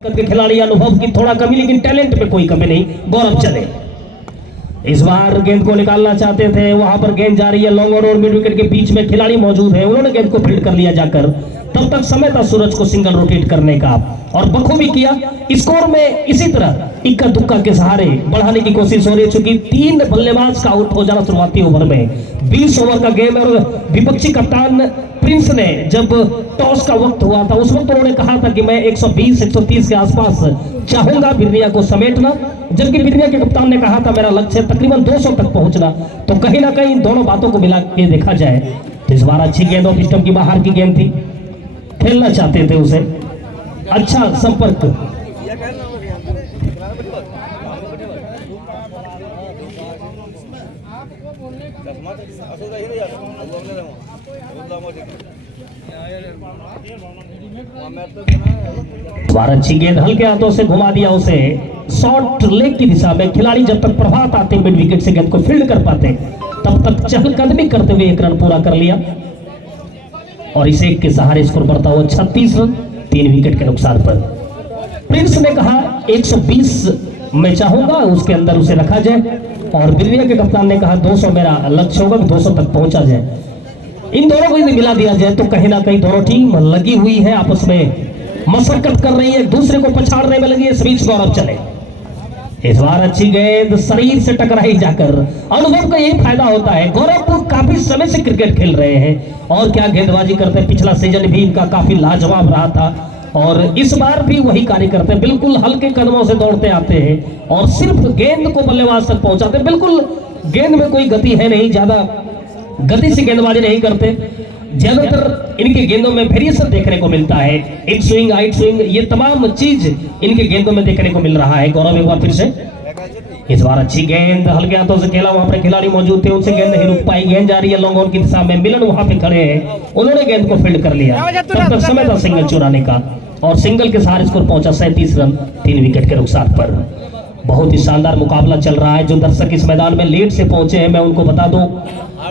के खिलाड़ी अनुभव की थोड़ा कमी, लेकिन टैलेंट पे कोई कमी नहीं। गौरव चले इस बार गेंद को निकालना चाहते थे, वहां पर गेंद जा रही है लॉन्ग और मिड विकेट के बीच में खिलाड़ी मौजूद है, उन्होंने गेंद को फील्ड कर लिया जाकर। तब तक समय था सूरज को सिंगल रोटेट करने का और बखूबी किया। स्कोर में इसी तरह इक्का दुक्का के सहारे बढ़ाने की कोशिश हो रही है, चूंकि 3 बल्लेबाज का आउट हो जाना शुरुआती ओवर में। 20 ओवर का गेम और विपक्षी कप्तान प्रिंस ने जब टॉस का वक्त हुआ था उस वक्त उन्होंने कहा था कि मैं 120-130 के आसपास चाहूंगा बिरनिया को समेटना, जबकि बिरनिया के कप्तान ने कहा था मेरा लक्ष्य तकरीबन 200 तक पहुंचना। तो कहीं ना कहीं दोनों बातों को मिला के देखा जाए तो इस बार अच्छी गेंद ऑफ स्टंप की बाहर की गेंद थी, खेलना चाहते थे उसे। अच्छा संपर्क बार अच्छी गेंद हल्के हाथों से घुमा दिया उसे शॉर्ट लेग की दिशा में। खिलाड़ी जब तक प्रभात आते मिड विकेट से गेंद को फील्ड कर पाते तब तक चहलकदमी करते हुए 1 रन पूरा कर लिया और इस एक के सहारे स्कोर बढ़ता हुआ 36 रन 3 विकेट के नुकसान पर। प्रिंस ने कहा 120 मैं चाहूंगा उसके अंदर उसे रखा जाए और बिरनिया के कप्तान ने कहा 200 मेरा लक्ष्य होगा, 200 तक पहुंचा जाए। इन दोनों को यदि मिला दिया जाए तो कहीं ना कहीं दोनों टीम लगी हुई है, आपस में मशक्कत कर रही है, एक दूसरे को पछाड़ने में लगी है। इस बीच गौरव चले इस बार अच्छी गेंद शरीर से टकराई जाकर। अनुभव का यही फायदा होता है, गौरव काफी समय से क्रिकेट खेल रहे हैं और क्या गेंदबाजी करते हैं। पिछला सीजन भी इनका काफी लाजवाब रहा था और इस बार भी वही कार्य करते हैं, बिल्कुल हल्के कदमों से दौड़ते आते हैं और सिर्फ गेंद को बल्लेबाज तक पहुंचाते हैं। बिल्कुल गेंद में कोई गति है नहीं, ज्यादा गति से गेंदबाजी नहीं करते। ज्यादातर इनके गेंदों में वेरिएशन देखने को मिलता है, इन स्विंग आउट स्विंग, ये तमाम चीज इनके गेंदों में देखने को मिल रहा है। गौरव एक बार फिर से इस बार अच्छी गेंद हल्के हाथों से खेला, वहां पर खिलाड़ी मौजूद थे, उनसे गेंद नहीं रुक पाई। गेंद जा रही है लॉन्ग ऑन की दिशा में, मिलन वहां पे खड़े हैं, उन्होंने गेंद को फील्ड कर लिया। तब तक समय था सिंगल चुराने का और सिंगल के सहारे स्कोर पहुंचा 37 रन 3 विकेट के नुकसान पर। बहुत ही शानदार मुकाबला चल रहा है। जो दर्शक इस मैदान में लेट से पहुंचे हैं मैं उनको बता दूं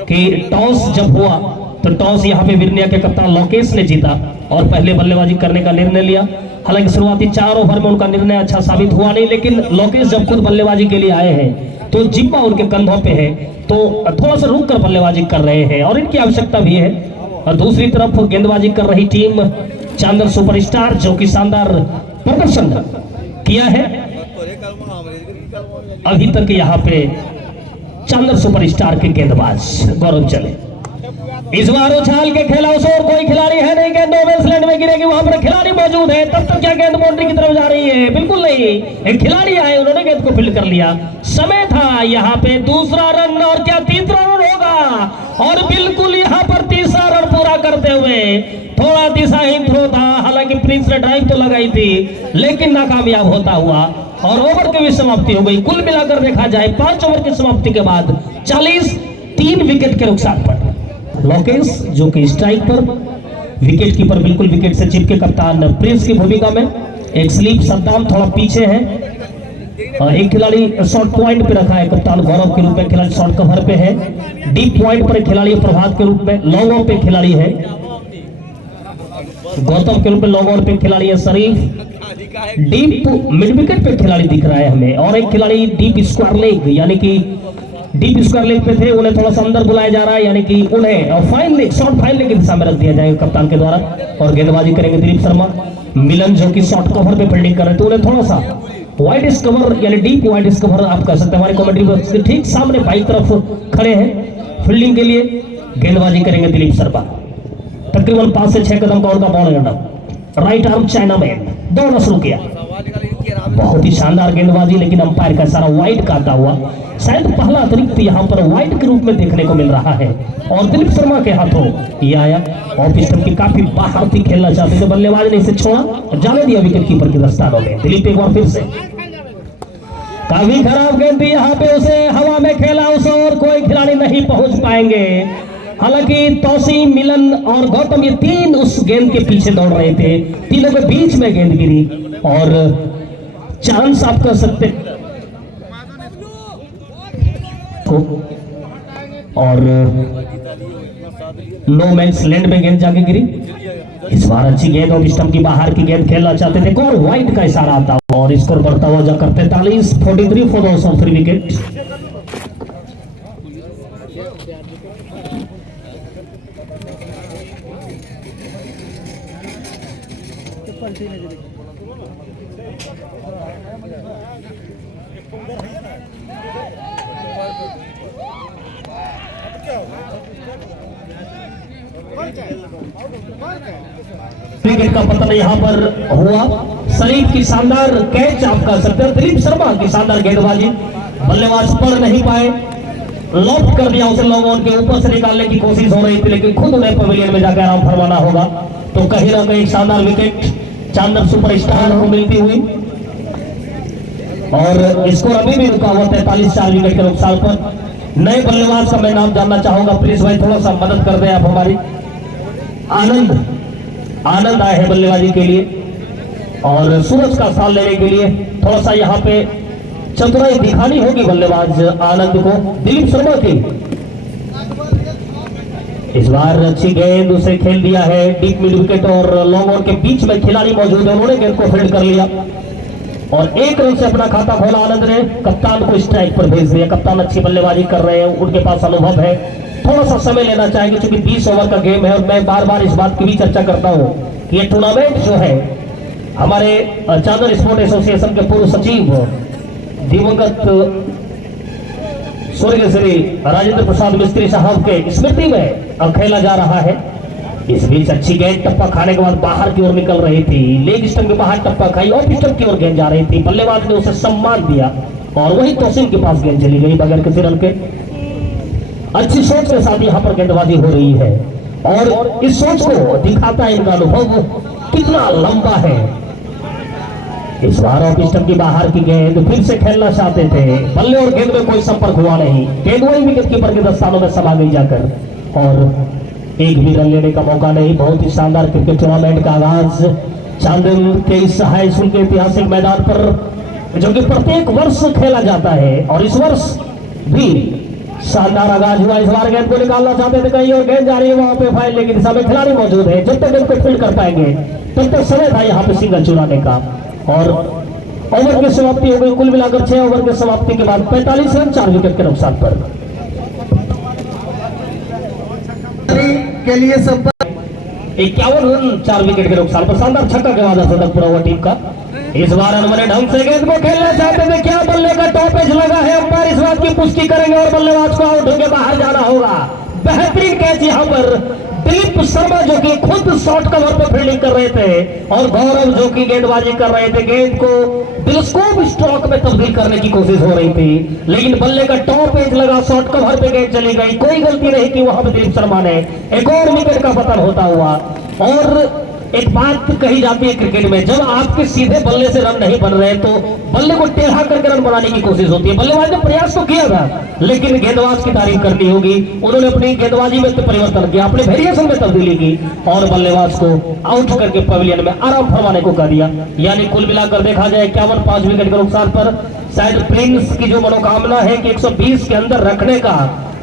कि टॉस जब हुआ तो टॉस यहाँ पे बिरनिया के कप्तान लोकेश ने जीता और पहले बल्लेबाजी करने का निर्णय लिया। हालांकि शुरुआती 4 ओवर में उनका निर्णय अच्छा साबित हुआ नहीं, लेकिन लोकेश जब खुद बल्लेबाजी के लिए आए हैं तो जिम्मा उनके कंधों पे है, तो थोड़ा सा रुक कर बल्लेबाजी कर रहे हैं और इनकी आवश्यकता भी है। और दूसरी तरफ गेंदबाजी कर रही टीम चांदर सुपरस्टार जो कि शानदार प्रदर्शन किया है अभी तक यहाँ पे चांदर सुपरस्टार के गेंदबाज गौरव चले इस बार उछाल के खेला उसे और कोई खिलाड़ी है नहीं, गेंद बैट्सलैंड में गिरेगी, वहां पर खिलाड़ी मौजूद है। तब तक क्या गेंद बाउंड्री की तरफ जा रही है? बिल्कुल नहीं, एक खिलाड़ी आए, उन्होंने गेंद को फील्ड कर लिया। समय था यहाँ पे दूसरा रन और क्या तीसरा रन होगा और बिल्कुल यहाँ पर तीसरा रन पूरा करते हुए थोड़ा दिशाहीन थ्रो था। हालांकि प्रिंस ने ड्राइव तो लगाई थी लेकिन नाकामयाब होता हुआ और ओवर की भी समाप्ति हो गई। कुल मिलाकर देखा जाए 5 ओवर की समाप्ति के बाद 40 3 विकेट के नुकसान पर लोकेश जो कि स्ट्राइक पर, विकेट कीपर बिल्कुल विकेट से चिपके कप्तान प्रिंस की भूमिका में। एक स्लीप सद्दाम थोड़ा पीछे है और एक खिलाड़ी शॉर्ट पॉइंट पे रखा है कप्तान गौरव के रूप में, खिलाड़ी शॉर्ट कवर पे है। डीप पॉइंट पर खिलाड़ी प्रभात के रूप में, लॉन्ग ऑन पे खिलाड़ी है गौतम के रूप में, लॉन्ग ऑन पे खिलाड़ी है शरीफ। डीप मिड विकेट पे खिलाड़ी दिख रहा है हमें और एक खिलाड़ी डीप स्क्वायर लेग यानी कि डीप स्क्वायर लेग पे थे, उन्हें थोड़ा सा अंदर बुलाया जा रहा है यानी कि उन्हें fine leg short fine leg की दिशा में रख दिया जाएगा कप्तान के द्वारा। और गेंदबाजी करेंगे दिलीप शर्मा। मिलन जो कि शॉर्ट कवर पे फील्डिंग कर रहे थे, उन्हें थोड़ा सा वाइड कवर यानी डीप वाइड कवर आप कह सकते हैं। हमारे कमेंट्री बॉक्स के ठीक सामने बाई तरफ खड़े हैं फील्डिंग के लिए। गेंदबाजी करेंगे दिलीप शर्मा। तकरीबन 5 से 6 कदम का उनका बॉल है, राइट आर्म चाइना मैन दौड़ना शुरू किया। बहुत ही शानदार गेंदबाजी, लेकिन अंपायर का सारा वाइड काटा हुआ, शायद पहला अतिरिक्त यहाँ पर वाइड के रूप में देखने को मिल रहा है और दिलीप शर्मा के हाथों ये आया। ऑफ स्टंप की काफी बाहर थी, खेलना चाहते थे, बल्लेबाज ने इसे छोड़ा और जाने दिया विकेट कीपर के दस्तानों में। दिलीप एक बार फिर से काफी खराब गेंद थी यहाँ पे, उसे हवा में खेला उसे और कोई खिलाड़ी नहीं पहुंच पाएंगे। हालांकि तौसीम, मिलन और गौतम ये 3 उस गेंद के पीछे दौड़ रहे थे, तीनों के बीच में गेंद गिरी और चांस आप कर सकते और नो मैंस लैंड में गेंद जाके गिरी। इस बार अच्छी गेंद और स्टंप की बाहर की गेंद खेलना चाहते थे और वाइड का इशारा आता और स्कोर बढ़ता हुआ जाकर 43-43 for the free wicket. Wicket का पतन यहाँ पर हुआ। शरीफ की शानदार कैच आप कह सकते हैं, दिलीप शर्मा की शानदार गेंदबाजी, बल्लेबाज पढ़ नहीं पाए, लॉफ्ट कर दिया उसे, लोगों के ऊपर से निकालने की कोशिश हो रही थी लेकिन खुद उन्हें पवेलियन में जाकर आराम फरमाना होगा। तो कहीं ना कहीं शानदार विकेट चांदर सुपरस्टार को मिलती हुई और स्कोर अभी भी रुका हुआ 43-4 विकेट के नुकसान पर। नए बल्लेबाज का मैं नाम जानना चाहूंगा, प्लीज भाई थोड़ा सा मदद कर दें आप हमारी। आनंद आए हैं बल्लेबाजी के लिए और सूरज का स्थान लेने के लिए थोड़ा सा यहाँ पे चतुराई दिखानी होगी बल्लेबाज आनंद को। दिलीप शर्मा की इस बार अच्छी गेंद उसे खेल दिया है डीप मिड विकेट और लॉन्ग ऑन के बीच में खिलाड़ी मौजूद है, उन्होंने गेंद को फील्ड कर लिया और एक रन से अपना खाता खोला आनंद ने। कप्तान को स्ट्राइक पर भेज दिया। कप्तान अच्छी बल्लेबाजी कर रहे हैं, उनके पास अनुभव है, थोड़ा सा समय लेना चाहेंगे क्योंकि 20 ओवर का गेम है और मैं बार बार इस बात की भी चर्चा करता हूं कि ये टूर्नामेंट जो है हमारे चांदर स्पोर्ट एसोसिएशन के पूर्व सचिव दिवंगत स्वर्गीय श्री राजेंद्र प्रसाद मिस्त्री साहब के स्मृति में खेला जा रहा है। इस बीच अच्छी गेंद टप्पा खाने के बाद बाहर की ओर निकल रही थी, लेग स्टंप के बाहर टप्पा खाई, ऑफ स्टंप की ओर गेंद जा रही थी, बल्लेबाज ने उसे सम्मान दिया और वही तोसिन के पास गेंद चली गई बगैर किसी रन के। अच्छी सोच के साथ यहाँ पर गेंदबाजी हो रही है और इस सोच को दिखाता है इनका अनुभव कितना लंबा है। इस बार ऑफ स्टंप की बाहर की गेंद फिर से खेलना चाहते थे, बल्ले और गेंद में कोई संपर्क हुआ नहीं, गेंद वही विकेट कीपर के दस्तानों में समा गई जाकर और एक भी रन लेने का मौका नहीं। बहुत ही शानदार क्रिकेट टूर्नामेंट का आगाज चांदन के इस हाई स्कूल के ऐतिहासिक मैदान पर जो कि प्रत्येक वर्ष खेला जाता है और इस वर्ष भी शानदार आगाज हुआ। इस बार गेंद को निकालना चाहते थे कहीं और गेंद जा रही है वहां पे फाइल की दिशा में, खिलाड़ी मौजूद है, जब तक गेंद को फील्ड कर पाएंगे तब तक समय था यहाँ पे सिंगल चुराने का और ओवर की समाप्ति हो गई। कुल मिलाकर 6 ओवर की समाप्ति के बाद 45 रन 4 विकेट के नुकसान पर के लिए सब 51 रन 4 विकेट के नुकसान पर शानदार छक्का के बाद शतक पूरा हुआ टीम का। इस बार अनमने ढंग से गेंद को खेलना चाहते थे, क्या बल्ले का टॉपेज लगा है, अंपायर इस बात की पुष्टि करेंगे और बल्लेबाज को आउट होकर बाहर जाना होगा। बेहतरीन कैच यहाँ पर दिलीप शर्मा जो कि खुद शॉर्ट कवर पे फील्डिंग कर रहे थे और गौरव जो कि गेंदबाजी कर रहे थे, गेंद को टेलीस्कोप स्ट्रोक में तब्दील करने की कोशिश हो रही थी लेकिन बल्ले का टॉप एज लगा, शॉर्ट कवर पे गेंद चली गई, कोई गलती नहीं की वहां पे दिलीप शर्मा ने। एक और विकेट का पतन होता हुआ और एक बात कही जाती है क्रिकेट में, जब आपके सीधे बल्ले से रन नहीं बन रहे तो बल्ले को टेढ़ा करके रन बनाने की कोशिश होती है। बल्लेबाज ने प्रयास तो किया था लेकिन गेंदबाज की तारीफ करनी होगी, उन्होंने अपनी गेंदबाजी में परिवर्तन किया, अपने वेरिएशन में तब्दीली की और बल्लेबाज को आउट करके पवेलियन में आराम फरमाने को कह दिया। यानी कुल मिलाकर देखा जाए 51 5 विकेट के नुकसान पर शायद प्रिंस की जो मनोकामना है कि 120 के अंदर रखने का,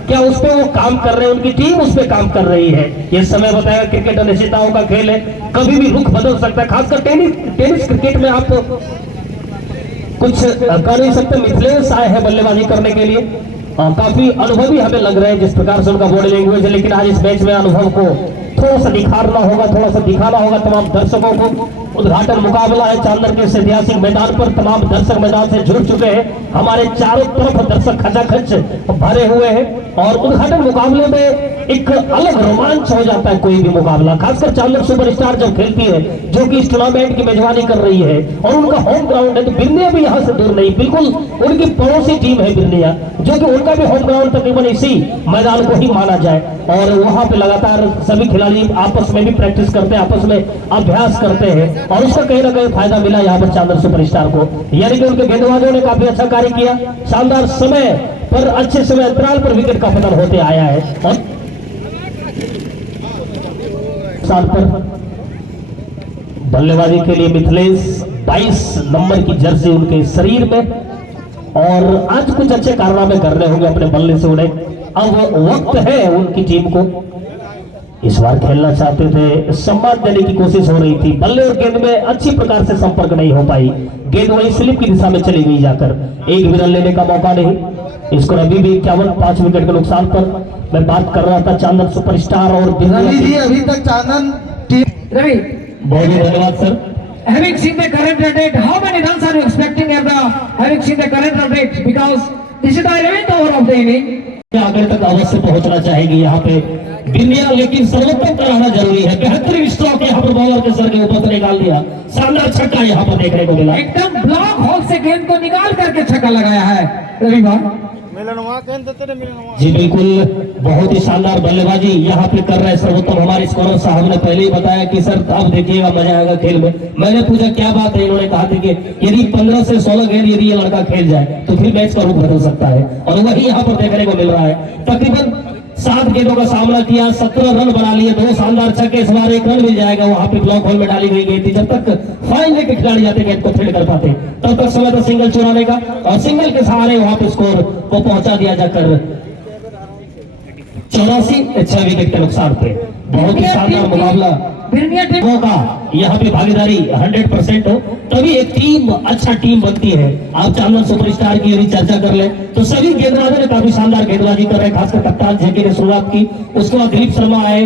क्या उस पे वो काम कर रहे हैं, उनकी टीम उस पे काम कर रही है। ये समय बताएगा, क्रिकेट अनिश्चितताओं का खेल है, कभी भी रुख बदल सकता है, खासकर टेनिस क्रिकेट में आप कुछ कर नहीं सकते। मिथिलेश आए हैं बल्लेबाजी करने के लिए, काफी अनुभवी हमें लग रहे हैं जिस प्रकार से उनका बॉडी लैंग्वेज है, लेकिन आज इस मैच में अनुभव को थोड़ा सा निखारना होगा, थोड़ा सा दिखाना होगा तमाम दर्शकों को। उद्घाटन मुकाबला है चांदर के इस ऐतिहासिक मैदान पर, तमाम दर्शक मैदान से जुड़ चुके हैं, हमारे चारों तरफ दर्शक खचाखच भरे हुए हैं और उद्घाटन मुकाबले में एक अलग रोमांच हो जाता है कोई भी मुकाबला, खासकर चांदर सुपरस्टार जब खेलती है जो कि इस टूर्नामेंट की मेजबानी कर रही है और उनका होम ग्राउंड है। तो बिरनिया भी यहाँ से दूर नहीं, बिल्कुल उनकी पड़ोसी टीम है बिरनिया, जो कि उनका भी होम ग्राउंड तकरीबन इसी मैदान को ही माना जाए और वहां पे लगातार सभी खिलाड़ी आपस में भी प्रैक्टिस करते हैं, आपस में अभ्यास करते हैं और उसका कहीं ना कहीं फायदा मिला यहाँ पर चांदर सुपरस्टार को। यानी कि उनके गेंदबाजों ने काफी अच्छा कार्य किया, शानदार समय पर अच्छे समय अंतराल पर विकेट का पतन होते आया है और साल पर बल्लेबाजी के लिए मिथिलेश 22 नंबर की जर्सी उनके शरीर में और आज कुछ अच्छे कारनामे कर रहे होंगे अपने बल्ले से उन्हें अब वक्त है उनकी टीम को, इस बार खेलना चाहते थे, सम्मान देने की कोशिश हो रही थी, बल्ले और गेंद में अच्छी प्रकार से संपर्क नहीं हो पाई, गेंद वही स्लिप की दिशा में चली गई जाकर, एक भी रन लेने का मौका नहीं। इसको अभी भी 5 विकेट के नुकसान पर मैं बात कर रहा था चांदन सुपरस्टार और रवि जी अभी तक चांदन टीम Ravi, बहुत बहुत धन्यवाद sir. having seen the current run rate, how many runs are you expecting having seen the current run rate? Because this is the 11th over of the inning. आगे तक अवश्य पहुंचना चाहेगी यहाँ पे बिंदिया, लेकिन सर्वोत्तम कराना जरूरी है। बेहतरीन स्ट्रोक यहाँ पर बॉलर के सर के ऊपर से निकाल दिया, शानदार छक्का यहाँ पर देखने को मिला। एकदम ब्लॉक होल से गेंद को निकाल करके छक्का लगाया है रविवार। जी बिल्कुल, बहुत ही शानदार बल्लेबाजी यहाँ पे कर रहे हैं सर्वोत्तम हमारे स्कोरर साहब ने पहले ही बताया कि सर अब देखिएगा मजा आएगा खेल में। मैंने पूछा क्या बात है, इन्होंने कहा था कि यदि 15 से 16 गेंद यदि ये लड़का खेल जाए तो फिर मैच का रुख बदल सकता है, और वही यहाँ पर देखने को मिल रहा है। तकरीबन 7 गेंदों का सामना किया, 17 रन बना लिए, 2 शानदार छक्के, इस बार 1 रन मिल जाएगा। वहां पे ब्लॉक होल में डाली गई गेंद थी, जब तक फाइन लेके खिलाड़ी जाते गेंद को फील्ड कर पाते तब तक समय था सिंगल चुराने का, और सिंगल के सहारे वहां पे स्कोर को पहुंचा दिया जाकर 84 6 विकेट के नुकसान पे। बहुत ही शानदार मुकाबला होगा, यहाँ पे भागीदारी 100% हो तभी एक टीम अच्छा टीम बनती है। आप चांदन सुपरस्टार की यदि चर्चा कर ले तो सभी गेंदबाजों ने काफी शानदार गेंदबाजी कर रहे हैं, खासकर कप्तान जेके ने शुरुआत की, उसके बाद दिलीप शर्मा आए,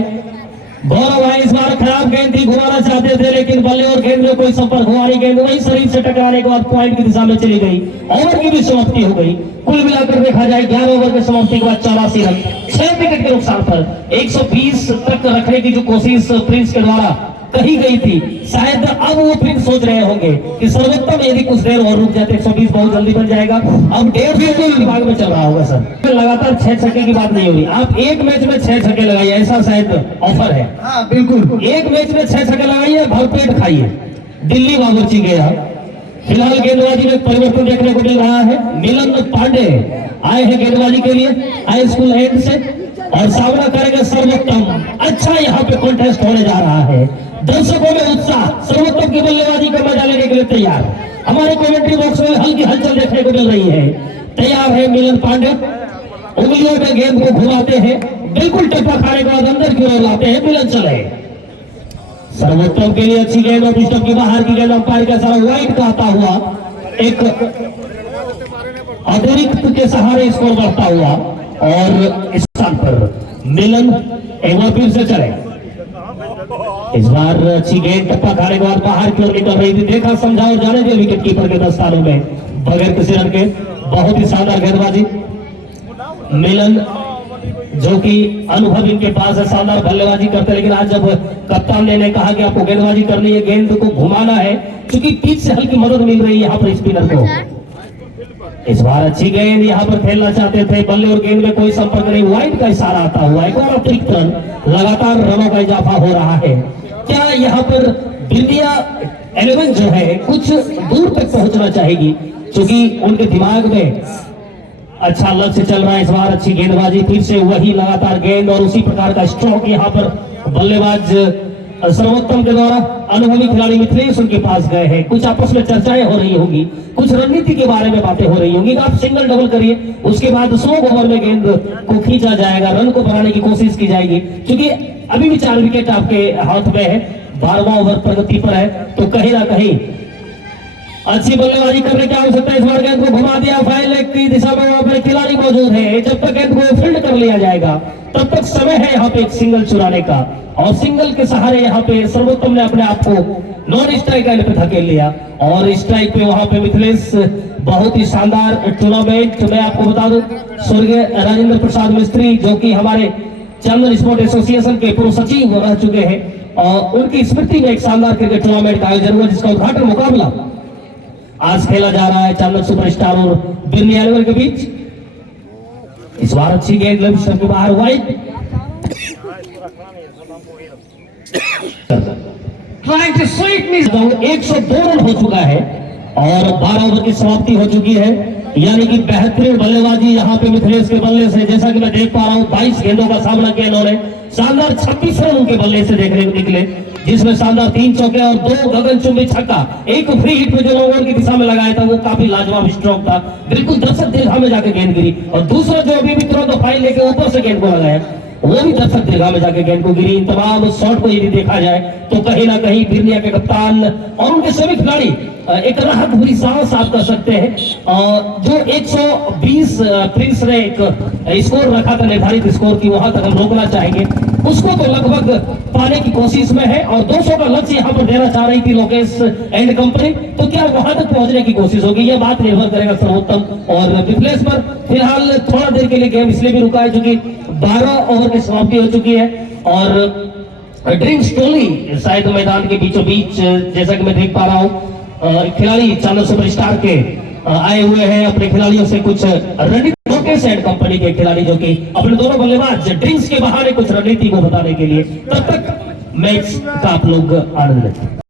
गौरव आए। इस बार खराब गेंद थी, घुमाना चाहते थे लेकिन बल्ले और गेंद में कोई संपर्क हुआ नहीं, गेंद वही शरीर से टकराने के बाद पॉइंट की दिशा में चली गई, ओवर की भी समाप्ति हो गई। कुल मिलाकर देखा जाए 11 ओवर की समाप्ति के बाद 84 रन 6 विकेट के नुकसान पर 120 तक रखने की जो कोशिश प्रिंस के द्वारा कही गई थी, शायद अब वो प्रिंस सोच रहे होंगे कि सर्वोत्तम यदि कुछ देर और रुक जाते 120 बहुत जल्दी बन जाएगा। अब 150 दिमाग में चल रहा होगा सर, लगातार 6 छक्के की बात नहीं होगी, आप एक मैच में 6 छक्के लगाइए, ऐसा शायद ऑफर है। हाँ बिल्कुल, एक मैच में 6 छक्के लगाइए, भरपेट खाइए। दिल्ली बावर्ची गया, फिलहाल गेंदबाजी में परिवर्तन देखने को मिल रहा है। मिलन पांडे आए हैं गेंदबाजी के लिए, हाई स्कूल एंड से, और सामना करेंगे सर्वोत्तम। अच्छा यहाँ पे कॉन्टेस्ट होने जा रहा है, दर्शकों में उत्साह, सर्वोत्तम की बल्लेबाजी का मजा लेने के लिए तैयार। हमारे कमेंट्री बॉक्स में हल्की हलचल देखने को मिल रही है। तैयार है मिलन पांडे, उंगलियों में गेंद को घुमाते हैं, बिल्कुल टप्पा खाने के बाद अंदर की ओर लाते हैं, मिलन चले। सर्वोत्तम के लिए अच्छी गेंद, और स्टंप की बाहर की गेंद, अंपायर का सारा वाइड का आता हुआ एक अतिरिक्त के सहारे स्कोर बढ़ता हुआ, और इस स्थान पर मिलन एक बार फिर से चले। इस बार अच्छी गेंद टप्पा खाने के बाद बाहर की ओर निकल रही थी, देखा समझा और जाने दिया विकेट कीपर के 10 स्थानों में बगैर किसी रन के। बहुत ही शानदार गेंदबाजी, मिलन जो कि अनुभव इनके पास है, शानदार बल्लेबाजी करते, लेकिन आज जब कप्तान ने कहा कि आपको गेंदबाजी करनी है, गेंद को घुमाना है, क्योंकि पिच से हल्की मदद मिल रही है यहाँ पर स्पिनर को। इस बार अच्छी गेंद यहाँ पर खेलना चाहते थे, बल्ले और गेंद में कोई संपर्क नहीं, वाइड का इशारा आता हुआ एक और अतिरिक्त रन, लगातार रनों का इजाफा हो रहा है। क्या यहाँ पर इंडिया 11 जो है कुछ दूर तक पहुंचना चाहेगी, क्योंकि उनके दिमाग में अच्छा लक्ष्य चल रहा है। इस बार अच्छी गेंदबाजी, फिर से वही लगातार गेंद और उसी प्रकार का स्ट्रोक यहाँ पर बल्लेबाज सर्वोत्तम के द्वारा। अनुभवी खिलाड़ी मिथिलेश उनके पास गए हैं, कुछ आपस में चर्चाएं हो रही होंगी, कुछ रणनीति के बारे में बातें हो रही होंगी। आप सिंगल डबल करिए, उसके बाद स्लो ओवर में गेंद को खींचा जाएगा, रन को बनाने की कोशिश की जाएगी, क्योंकि अभी भी 4 विकेट आपके हाथ में है, 12वां ओवर प्रगति पर है, तो कहीं ना कहीं अच्छी बल्लेबाजी करने की आवश्यकता है। इस बार गेंद को घुमा दिया, फाइल लेग की दिशा में वहां पर खिलाड़ी मौजूद है, जब तक गेंद को फील्ड कर लिया जाएगा तब तक समय है यहाँ पे एक सिंगल चुराने का, और सिंगल के सहारे यहाँ पे सर्वोत्तम ने अपने आप को नॉन स्ट्राइक एंड पे धकेल लिया, और स्ट्राइक पे वहां पे मिथिलेश बहुत ही शानदार टूर्नामेंट। मैं आपको बता दूं, स्वर्गीय राजेंद्र प्रसाद मिस्त्री जो कि हमारे चंदन स्पोर्ट एसोसिएशन के पूर्व सचिव रह चुके हैं, और उनकी स्मृति में एक शानदार क्रिकेट टूर्नामेंट का आयोजन हुआ, जिसका उद्घाटन मुकाबला आज खेला जा रहा है चांदन सुपरस्टार और बिरनी एलिवर के बीच। इस बार अच्छी गेंद लेफ्ट स्टंप के बाहर, wide. Trying to sweep me. 102 run हो चुका है और 12 ओवर की समाप्ति हो चुकी है, यानी कि बेहतरीन बल्लेबाजी यहाँ पे मिथिलेश के बल्ले से, जैसा कि मैं देख पा रहा हूँ 22 गेंदों का सामना किया इन्होंने, शानदार 26 रन उनके बल्ले से देखने को निकले। जिसमें शानदार 3 चौके और 2 गगनचुंबी छक्का, एक फ्री हिट पे जो ओवर की दिशा में लगाया था वो काफी लाजवाब स्ट्रोक था, बिल्कुल दर्शक दीर्घा में जाके गेंद गिरी। और दूसरा जो अभी भी तुरंत फाइल लेके ऊपर से गेंद को लगाया वो भी दर्शक दीर्घा में जाके गेंद को गिरी। इन तमाम शॉट को यदि देखा जाए तो कहीं ना कहीं बिरनिया के कप्तान और उनके सभी खिलाड़ी एक राहत भरी सांस आप कर सकते हैं। जो 120 प्रिंस ने एक स्कोर रखा था, निर्धारित स्कोर की, वहां तक हम रोकना चाहेंगे, उसको तो लगभग पाने की कोशिश में है। और 200 का लक्ष्य यहाँ पर देना चाह रही थी लोकेश एंड कंपनी, तो क्या वहां तक पहुंचने की कोशिश होगी, यह बात निर्भर करेगा सर्वोत्तम और विप्लेश पर। फिलहाल थोड़ा देर के लिए गेम इसलिए भी रुका है क्योंकि 12 ओवर की समाप्ति हो चुकी है और ड्रीम्स टोली शायद मैदान के बीचों बीच, जैसा कि मैं देख पा रहा हूँ, खिलाड़ी चैनल सुपरस्टार के आए हुए हैं अपने खिलाड़ियों से कुछ रणनीति, लोकेश एंड कंपनी के खिलाड़ी जो कि अपने दोनों बल्लेबाज ड्रिंक्स के बहाने कुछ रणनीति को बताने के लिए। तब तक मैच का आप लोग आनंद लेते हैं।